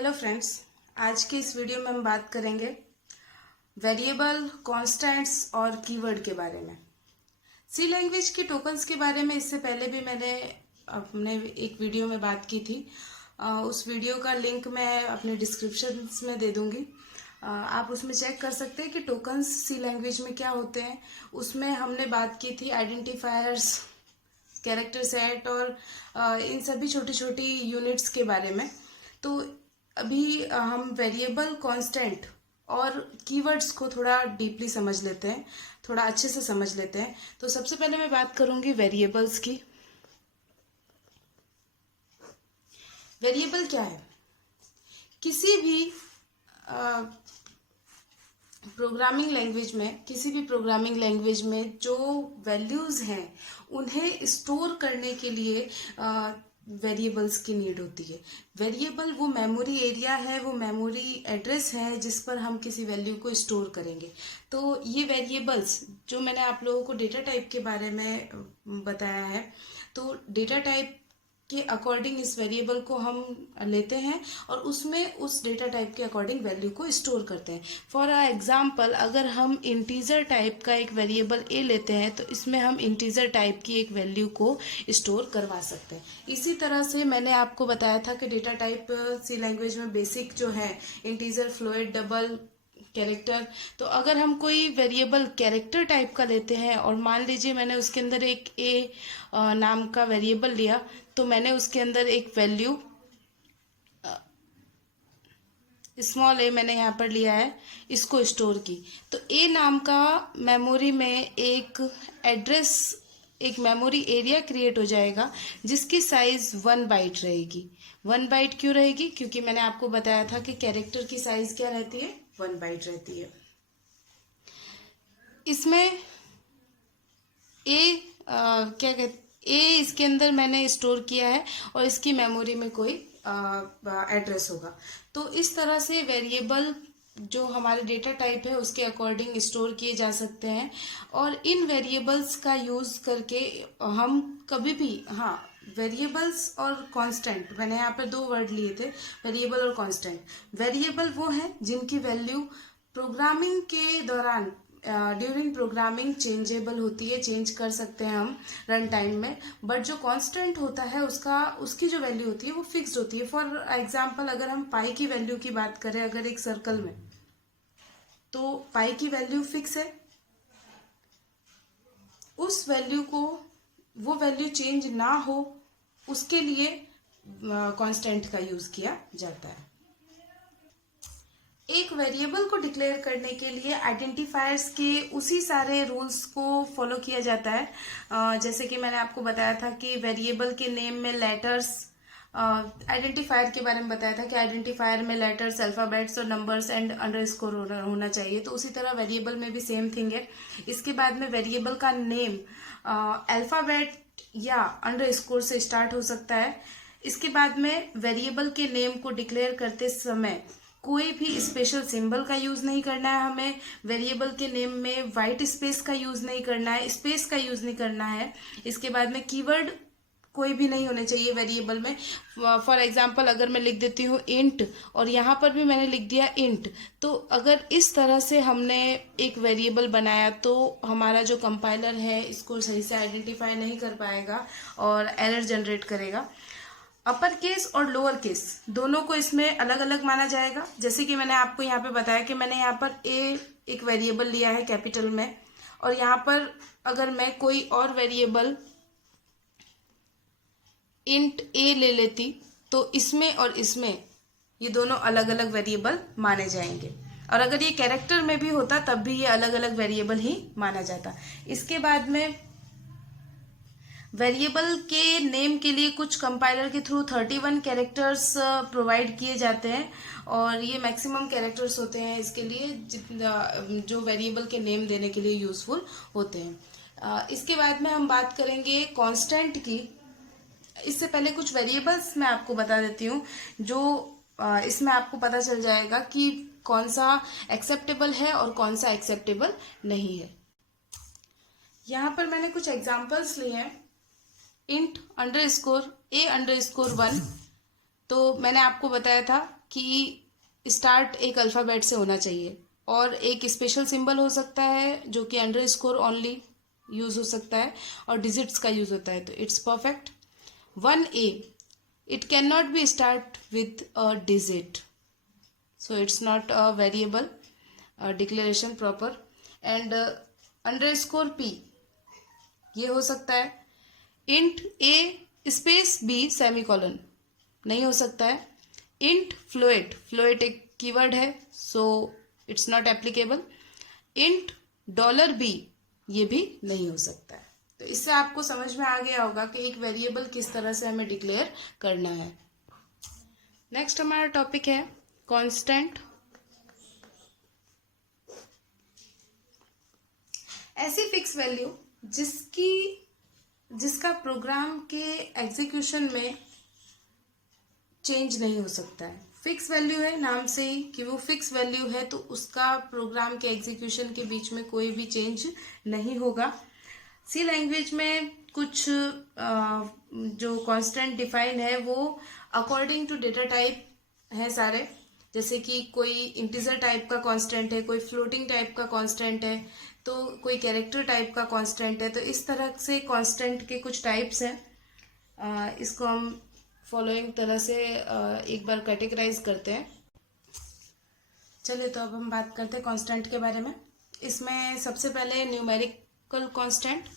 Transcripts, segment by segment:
Hello friends, आज के इस वीडियो में हम बात करेंगे वेरिएबल, कॉन्स्टेंट्स और कीवर्ड के बारे में। सी लैंग्वेज के टोकन्स के बारे में इससे पहले भी मैंने अपने एक वीडियो में बात की थी। उस वीडियो का लिंक मैं अपने डिस्क्रिप्शन में दे दूंगी। आप उसमें चेक कर सकते हैं कि टोकन्स सी लैंग्वेज में क्या होते हैं। उसमें हमने बात की थी आइडेंटिफायर्स, कैरेक्टर सेट और इन सभी छोटी छोटी यूनिट्स के बारे में। तो अभी हम वेरिएबल, कांस्टेंट और कीवर्ड्स को थोड़ा डीपली समझ लेते हैं, थोड़ा अच्छे से समझ लेते हैं। तो सबसे पहले मैं बात करूंगी वेरिएबल्स की। वेरिएबल क्या है? किसी भी प्रोग्रामिंग लैंग्वेज में जो वैल्यूज हैं उन्हें स्टोर करने के लिए वेरिएबल्स की नीड होती है। वेरिएबल वो मेमोरी एरिया है, वो मेमोरी एड्रेस है जिस पर हम किसी वैल्यू को स्टोर करेंगे। तो ये वेरिएबल्स जो मैंने आप लोगों को डेटा टाइप के बारे में बताया है, तो डेटा टाइप के अकॉर्डिंग इस वेरिएबल को हम लेते हैं और उसमें उस डेटा टाइप के अकॉर्डिंग वैल्यू को स्टोर करते हैं। फॉर एग्जांपल, अगर हम इंटीजर टाइप का एक वेरिएबल ए लेते हैं तो इसमें हम इंटीजर टाइप की एक वैल्यू को स्टोर करवा सकते हैं। इसी तरह से मैंने आपको बताया था कि डेटा टाइप सी लैंग्वेज में बेसिक जो है इंटीजर, फ्लोट, डबल, कैरेक्टर। तो अगर हम कोई वेरिएबल कैरेक्टर टाइप का लेते हैं और मान लीजिए मैंने उसके अंदर एक ए नाम का वेरिएबल लिया, तो मैंने उसके अंदर एक वैल्यू स्मॉल ए मैंने यहाँ पर लिया है, इसको स्टोर की। तो ए नाम का मेमोरी में एक एड्रेस, एक मेमोरी एरिया क्रिएट हो जाएगा जिसकी साइज 1 बाइट रहेगी। 1 बाइट क्यों रहेगी? क्योंकि मैंने आपको बताया था कि कैरेक्टर की साइज क्या रहती है, 1 बाइट रहती है। इसमें ए क्या कहते, ए इसके अंदर मैंने स्टोर किया है और इसकी मेमोरी में कोई एड्रेस होगा। तो इस तरह से वेरिएबल जो हमारे डेटा टाइप है उसके अकॉर्डिंग स्टोर किए जा सकते हैं। और इन वेरिएबल्स का यूज करके हम कभी भी, हाँ, वेरिएबल्स और कांस्टेंट, मैंने यहाँ पर 2 वर्ड लिए थे, वेरिएबल और कांस्टेंट। वेरिएबल वो है जिनकी वैल्यू प्रोग्रामिंग के दौरान, ड्यूरिंग प्रोग्रामिंग चेंजेबल होती है, चेंज कर सकते हैं हम रन टाइम में। बट जो कांस्टेंट होता है उसकी जो वैल्यू होती है वो फिक्स्ड होती है। फॉर एग्जांपल, अगर हम पाई की वैल्यू की बात करें, अगर एक सर्कल में, तो पाई की वैल्यू फिक्स है। उस वैल्यू को, वो वैल्यू चेंज ना हो उसके लिए कांस्टेंट का यूज किया जाता है। एक वेरिएबल को डिक्लेयर करने के लिए आइडेंटिफायर्स के उसी सारे रूल्स को फॉलो किया जाता है। जैसे कि मैंने आपको बताया था कि वेरिएबल के नेम में लेटर्स, आइडेंटिफायर के बारे में बताया था कि आइडेंटिफायर में लेटर्स, अल्फाबेट्स और नंबर्स एंड अंडरस्कोर होना चाहिए। तो उसी तरह वेरिएबल में भी सेम थिंग है। इसके बाद में वेरिएबल का नेम अल्फाबेट या अंडरस्कोर से स्टार्ट हो सकता है। इसके बाद में वेरिएबल के नेम को डिक्लेयर करते समय कोई भी स्पेशल सिंबल का यूज नहीं करना है हमें। वेरिएबल के नेम में वाइट स्पेस का यूज नहीं करना है, स्पेस का यूज नहीं करना है। इसके बाद में कीवर्ड कोई भी नहीं होने चाहिए वेरिएबल में। फॉर एग्जांपल, अगर मैं लिख देती हूँ इंट और यहाँ पर भी मैंने लिख दिया इंट, तो अगर इस तरह से हमने एक वेरिएबल बनाया तो हमारा जो कंपाइलर है इसको सही से आइडेंटिफाई नहीं कर पाएगा और एरर जनरेट करेगा। अपर केस और लोअर केस दोनों को इसमें अलग अलग माना जाएगा। जैसे कि मैंने आपको यहाँ पे बताया कि मैंने यहाँ पर ए एक वेरिएबल लिया है कैपिटल में, और यहाँ पर अगर मैं कोई और वेरिएबल इंट ए ले लेती तो इसमें और इसमें ये दोनों अलग अलग वेरिएबल माने जाएंगे। और अगर ये कैरेक्टर में भी होता तब भी ये अलग अलग वेरिएबल ही माना जाता। इसके बाद में वेरिएबल के नेम के लिए कुछ कंपाइलर के थ्रू 31 कैरेक्टर्स प्रोवाइड किए जाते हैं और ये मैक्सिमम कैरेक्टर्स होते हैं इसके लिए, जो वेरिएबल के नेम देने के लिए यूजफुल होते हैं। इसके बाद में हम बात करेंगे कांस्टेंट की। इससे पहले कुछ वेरिएबल्स मैं आपको बता देती हूँ जो इसमें आपको पता चल जाएगा कि कौन सा एक्सेप्टेबल है और कौन सा एक्सेप्टेबल नहीं है। यहाँ पर मैंने कुछ एग्जाम्पल्स लिए हैं। इंट अंडरस्कोर ए अंडरस्कोर 1, तो मैंने आपको बताया था कि स्टार्ट एक अल्फ़ाबेट से होना चाहिए, और एक स्पेशल सिंबल हो सकता है जो कि अंडरस्कोर ओनली यूज़ हो सकता है, और डिजिट्स का यूज़ होता है, तो it's perfect. 1A, it cannot be start with a digit, so it's not a variable declaration proper. And underscore p, ये हो सकता है। int a space b semicolon, नहीं हो सकता है। int float, float एक कीवर्ड है, so it's not applicable. int $b, ये भी नहीं हो सकता है। तो इससे आपको समझ में आ गया होगा कि एक वेरिएबल किस तरह से हमें डिक्लेयर करना है। नेक्स्ट हमारा टॉपिक है कांस्टेंट। ऐसी फिक्स वैल्यू जिसका प्रोग्राम के एग्जीक्यूशन में चेंज नहीं हो सकता है। फिक्स वैल्यू है, नाम से ही कि वो फिक्स वैल्यू है, तो उसका प्रोग्राम के एग्जीक्यूशन के बीच में कोई भी चेंज नहीं होगा। सी लैंग्वेज में कुछ जो कांस्टेंट डिफाइन है वो अकॉर्डिंग टू डेटा टाइप है सारे, जैसे कि कोई इंटीजर टाइप का कांस्टेंट है, कोई फ्लोटिंग टाइप का कांस्टेंट है, तो कोई कैरेक्टर टाइप का कांस्टेंट है। तो इस तरह से कांस्टेंट के कुछ टाइप्स हैं। इसको हम फॉलोइंग तरह से एक बार कैटेगराइज करते हैं। चलिए, तो अब हम बात करते हैं कांस्टेंट के बारे में। इसमें सबसे पहले न्यूमेरिकल कांस्टेंट,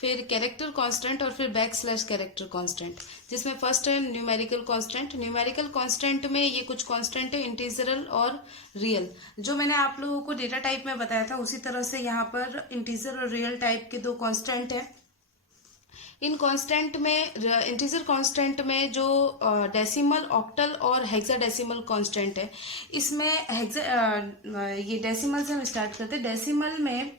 फिर कैरेक्टर कांस्टेंट, और फिर बैकस्लैश कैरेक्टर कांस्टेंट, जिसमें फर्स्ट है न्यूमेरिकल कांस्टेंट। न्यूमेरिकल कांस्टेंट में ये कुछ कांस्टेंट है इंटीजरल और रियल। जो मैंने आप लोगों को डेटा टाइप में बताया था उसी तरह से यहाँ पर इंटीजर और रियल टाइप के दो कांस्टेंट हैं। इन कांस्टेंट में, इंटीजर कांस्टेंट में जो डेसिमल, ऑक्टल और हेक्साडेसिमल कांस्टेंट है, इसमें ये डेसिमल से हम स्टार्ट करते हैं। डेसिमल में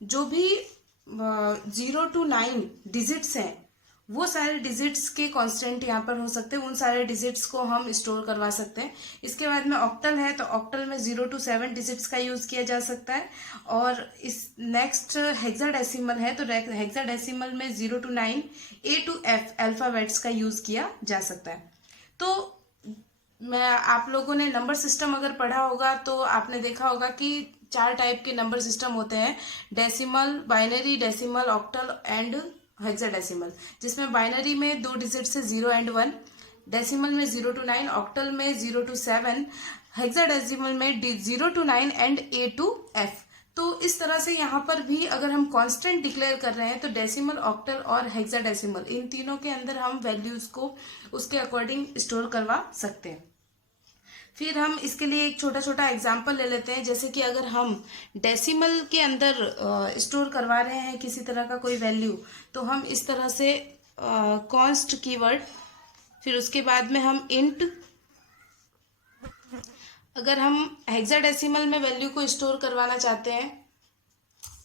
जो भी 0 to 9 डिजिट्स हैं, वो सारे डिजिट्स के कांस्टेंट यहाँ पर हो सकते हैं। उन सारे डिजिट्स को हम स्टोर करवा सकते हैं। इसके बाद में ऑक्टल है, तो ऑक्टल में 0 to 7 डिजिट्स का यूज़ किया जा सकता है। और इस नेक्स्ट हेक्साडेसिमल है, तो हेक्साडेसिमल में 0 to 9 A to F alphabets का यूज़ किया जा सकता है। तो मैं आप लोगों ने नंबर सिस्टम अगर पढ़ा होगा तो आपने देखा होगा कि 4 टाइप के नंबर सिस्टम होते हैं, decimal, binary, decimal, octal and hexadecimal. जिसमें बाइनरी में 2 डिजिट से 0 and 1, डेसिमल में 0 to 9, ऑक्टल में 0 to 7, हेक्साडेसिमल में 0 to 9 and A to F। तो इस तरह से यहाँ पर भी अगर हम कांस्टेंट डिक्लेयर कर रहे हैं तो डेसिमल, ऑक्टल और हेक्साडेसिमल, इन तीनों के अंदर हम वैल्यूज को उसके अकॉर्डिंग स्टोर करवा सकते हैं। फिर हम इसके लिए एक छोटा छोटा एग्जाम्पल ले लेते हैं। जैसे कि अगर हम डेसिमल के अंदर स्टोर करवा रहे हैं किसी तरह का कोई वैल्यू, तो हम इस तरह से कॉन्स्ट कीवर्ड, फिर उसके बाद में हम इंट, अगर हम हेक्साडेसिमल में वैल्यू को स्टोर करवाना चाहते हैं,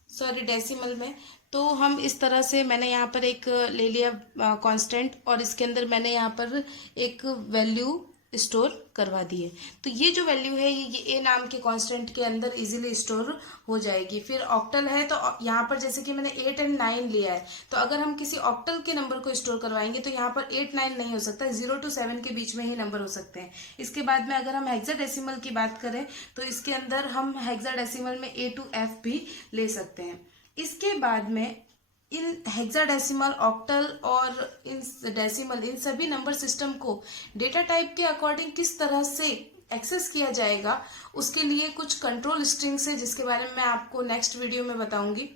सॉरी डेसिमल में, तो हम इस तरह से, मैंने यहाँ पर एक ले लिया कांस्टेंट और इसके अंदर मैंने यहाँ पर एक वैल्यू स्टोर करवा दी है। तो ये जो वैल्यू है ये ए नाम के कांस्टेंट के अंदर इजीली स्टोर हो जाएगी। फिर ऑक्टल है, तो यहाँ पर जैसे कि मैंने 8 and 9 लिया है, तो अगर हम किसी ऑक्टल के नंबर को स्टोर करवाएंगे तो यहाँ पर 8, 9 नहीं हो सकता, 0 to 7 के बीच में ही नंबर हो सकते हैं। इसके बाद में अगर हम हेक्साडेसिमल की बात करें तो इसके अंदर हम हेक्साडेसिमल में A to F भी ले सकते हैं। इसके बाद में इन हेक्साडेसिमल, ऑक्टल और इन डेसिमल, इन सभी नंबर सिस्टम को डेटा टाइप के अकॉर्डिंग किस तरह से एक्सेस किया जाएगा, उसके लिए कुछ कंट्रोल स्ट्रिंग्स है जिसके बारे में मैं आपको नेक्स्ट वीडियो में बताऊंगी।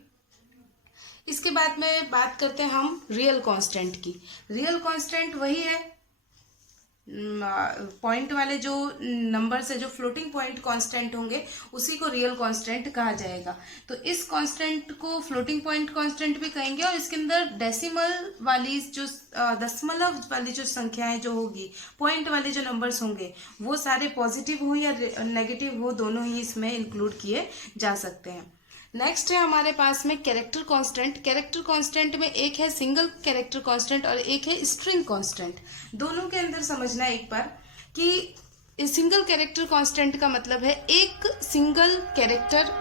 इसके बाद में बात करते हैं हम रियल कांस्टेंट की। रियल कांस्टेंट वही है, पॉइंट वाले जो नंबर से जो फ्लोटिंग पॉइंट कांस्टेंट होंगे उसी को रियल कांस्टेंट कहा जाएगा। तो इस कांस्टेंट को फ्लोटिंग पॉइंट कांस्टेंट भी कहेंगे, और इसके अंदर डेसिमल वाली जो दशमलव वाली जो संख्याएं जो होगी, पॉइंट वाले जो नंबर्स होंगे, वो सारे पॉजिटिव हो या नेगेटिव हो, दोनों ही इसमें इंक्लूड किए जा सकते हैं। नेक्स्ट है हमारे पास में कैरेक्टर कांस्टेंट। कैरेक्टर कांस्टेंट में एक है सिंगल कैरेक्टर कांस्टेंट और एक है स्ट्रिंग कांस्टेंट। दोनों के अंदर समझना एक बार कि सिंगल कैरेक्टर कांस्टेंट का मतलब है एक सिंगल कैरेक्टर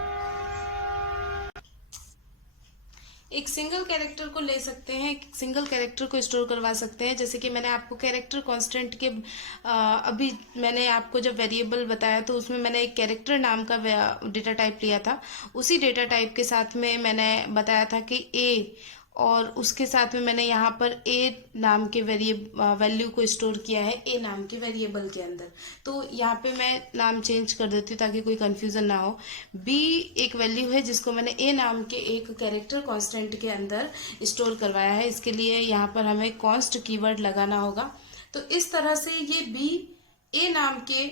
एक सिंगल कैरेक्टर को ले सकते हैं, सिंगल कैरेक्टर को स्टोर करवा सकते हैं। जैसे कि मैंने आपको कैरेक्टर कांस्टेंट के अभी मैंने आपको जब वेरिएबल बताया तो उसमें मैंने एक कैरेक्टर नाम का डेटा टाइप लिया था। उसी डेटा टाइप के साथ में मैंने बताया था कि ए, और उसके साथ में मैंने यहाँ पर ए नाम के वैल्यू को स्टोर किया है ए नाम के वेरिएबल के अंदर। तो यहाँ पे मैं नाम चेंज कर देती हूँ ताकि कोई कंफ्यूजन ना हो। बी एक वैल्यू है जिसको मैंने ए नाम के एक कैरेक्टर कांस्टेंट के अंदर स्टोर करवाया है। इसके लिए यहाँ पर हमें कॉन्स्ट कीवर्ड लगाना होगा। तो इस तरह से ये बी ए नाम के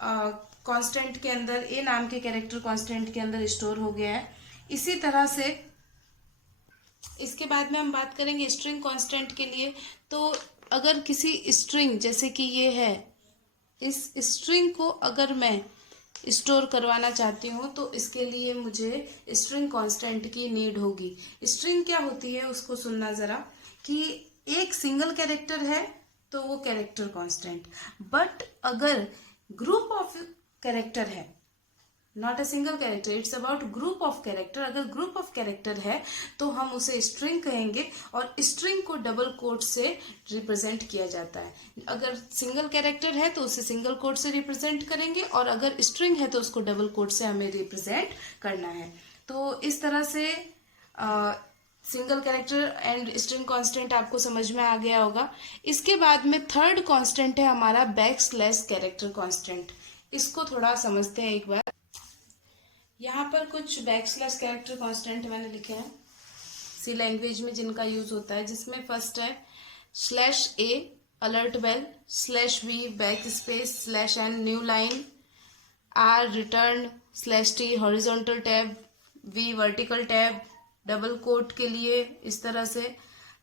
कांस्टेंट के अंदर, ए नाम के कैरेक्टर कांस्टेंट के अंदर स्टोर हो गया है। इसी तरह से इसके बाद में हम बात करेंगे स्ट्रिंग कांस्टेंट के लिए। तो अगर किसी स्ट्रिंग, जैसे कि ये है, इस स्ट्रिंग को अगर मैं स्टोर करवाना चाहती हूँ तो इसके लिए मुझे स्ट्रिंग कांस्टेंट की नीड होगी। स्ट्रिंग क्या होती है उसको सुनना जरा, कि एक सिंगल कैरेक्टर है तो वो कैरेक्टर कांस्टेंट, बट अगर ग्रुप ऑफ कैरेक्टर है, not a single character, it's about group of character, अगर ग्रुप ऑफ कैरेक्टर है तो हम उसे स्ट्रिंग कहेंगे और स्ट्रिंग को डबल कोट से रिप्रेजेंट किया जाता है। अगर सिंगल कैरेक्टर है तो उसे सिंगल कोट से रिप्रेजेंट करेंगे, और अगर स्ट्रिंग है तो उसको डबल कोट से हमें रिप्रेजेंट करना है। तो इस तरह से single character and string constant आपको समझ में आ गया होगा। इसके बाद में थर्ड कांस्टेंट है हमारा बैकस्लैश कैरेक्टर कांस्टेंट। इसको थोड़ा समझते हैं एक बार। यहाँ पर कुछ बैकस्लैश कैरेक्टर कांस्टेंट मैंने लिखे हैं सी लैंग्वेज में जिनका यूज होता है, जिसमें फर्स्ट है slash a alert bell, slash v back space, slash n new line, r return, slash t horizontal tab, v vertical tab, double quote के लिए इस तरह से,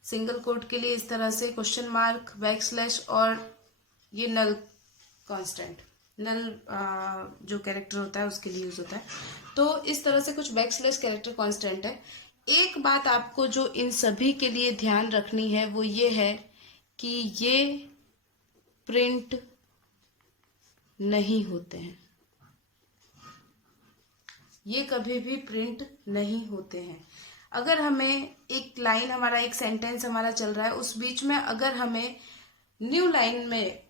सिंगल कोट के लिए इस तरह से क्वेश्चन मार्क, बैक स्लैश, और ये नल कांस्टेंट, नल जो कैरेक्टर होता है उसके लिए यूज होता है। तो इस तरह से कुछ बैकस्लैश कैरेक्टर कांस्टेंट है। एक बात आपको जो इन सभी के लिए ध्यान रखनी है वो ये है कि ये प्रिंट नहीं होते हैं, ये कभी भी प्रिंट नहीं होते हैं। अगर हमें एक लाइन, हमारा एक सेंटेंस हमारा चल रहा है, उस बीच में अगर हमें न्यू लाइन में,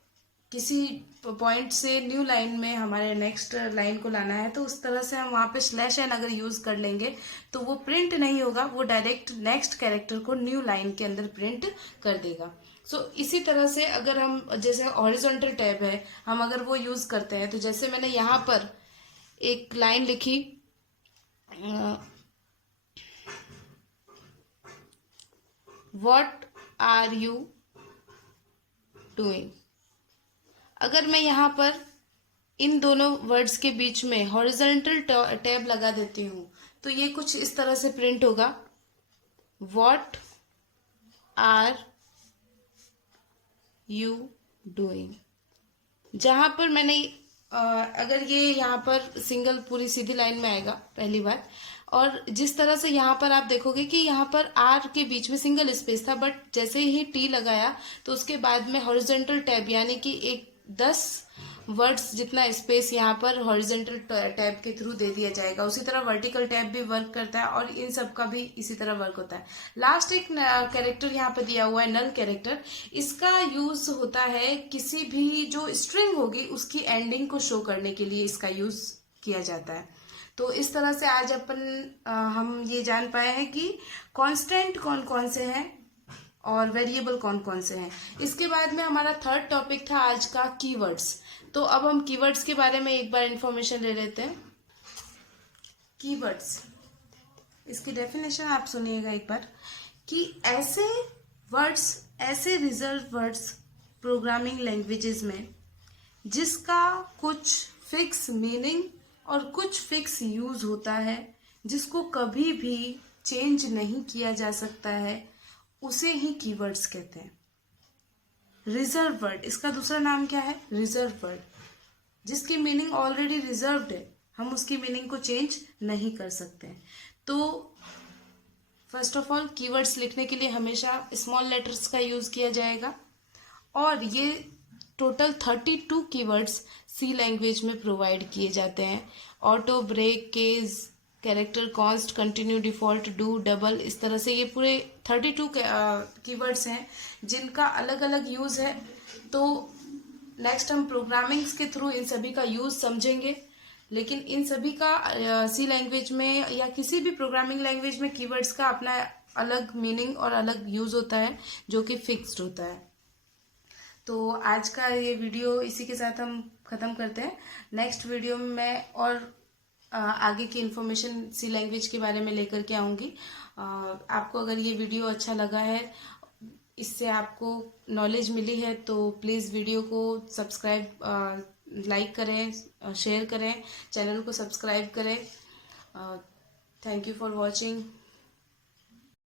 किसी पॉइंट से न्यू लाइन में हमारे नेक्स्ट लाइन को लाना है, तो उस तरह से हम वहाँ पे स्लैश एन अगर यूज कर लेंगे तो वो प्रिंट नहीं होगा, वो डायरेक्ट नेक्स्ट कैरेक्टर को न्यू लाइन के अंदर प्रिंट कर देगा। सो इसी तरह से अगर हम, जैसे हॉरिजॉन्टल टैब है, हम अगर वो यूज करते हैं, तो जैसे मैंने यहाँ पर एक लाइन लिखी, व्हाट आर यू डूइंग, अगर मैं यहाँ पर इन दोनों वर्ड्स के बीच में हॉरिजॉन्टल टैब लगा देती हूँ तो ये कुछ इस तरह से प्रिंट होगा, व्हाट आर यू डूइंग। जहाँ पर मैंने अगर ये यहाँ पर सिंगल पूरी सीधी लाइन में आएगा पहली बात, और जिस तरह से यहाँ पर आप देखोगे कि यहाँ पर आर के बीच में सिंगल स्पेस था, बट जैसे ही टी लगाया तो उसके बाद में हॉरिजॉन्टल टैब, यानी कि एक 10 वर्ड्स जितना स्पेस यहाँ पर हॉरिजॉन्टल टैब के थ्रू दे दिया जाएगा। उसी तरह वर्टिकल टैब भी वर्क करता है और इन सब का भी इसी तरह वर्क होता है। लास्ट एक कैरेक्टर यहाँ पर दिया हुआ है नल कैरेक्टर, इसका यूज होता है किसी भी जो स्ट्रिंग होगी उसकी एंडिंग को शो करने के लिए इसका यूज किया जाता है। तो इस तरह से आज हम ये जान पाए हैं कि कांस्टेंट कौन कौन से हैं और वेरिएबल कौन कौन से हैं। इसके बाद में हमारा थर्ड टॉपिक था आज का कीवर्ड्स। तो अब हम कीवर्ड्स के बारे में एक बार इंफॉर्मेशन ले लेते हैं। कीवर्ड्स, इसकी डेफिनेशन आप सुनिएगा एक बार, कि ऐसे वर्ड्स, ऐसे रिजर्व वर्ड्स प्रोग्रामिंग लैंग्वेजेस में जिसका कुछ फिक्स मीनिंग और कुछ फिक्स यूज होता है, जिसको कभी भी चेंज नहीं किया जा सकता है, उसे ही कीवर्ड्स कहते हैं। रिजर्व वर्ड, इसका दूसरा नाम क्या है? रिजर्व वर्ड, जिसकी मीनिंग ऑलरेडी रिजर्व्ड है, हम उसकी मीनिंग को चेंज नहीं कर सकते हैं। तो फर्स्ट ऑफ ऑल कीवर्ड्स लिखने के लिए हमेशा स्मॉल लेटर्स का यूज किया जाएगा, और ये टोटल 32 कीवर्ड्स सी लैंग्वेज में प्रोवाइड किए जाते हैं। Auto, break, case, character, const, continue, default, do, double, इस तरह से ये पूरे 32 कीवर्ड्स हैं जिनका अलग अलग यूज़ है। तो नेक्स्ट हम प्रोग्रामिंग्स के थ्रू इन सभी का यूज़ समझेंगे। लेकिन इन सभी का सी लैंग्वेज में या किसी भी प्रोग्रामिंग लैंग्वेज में कीवर्ड्स का अपना अलग मीनिंग और अलग यूज़ होता है जो कि फिक्स्ड होता है। तो आज का ये वीडियो इसी के साथ हम ख़त्म करते हैं। नेक्स्ट वीडियो में मैं और आगे की इन्फॉर्मेशन सी लैंग्वेज के बारे में लेकर के आऊँगी। आपको अगर ये वीडियो अच्छा लगा है, इससे आपको नॉलेज मिली है, तो प्लीज़ वीडियो को सब्सक्राइब, लाइक करें, शेयर करें, चैनल को सब्सक्राइब करें। Thank you for watching.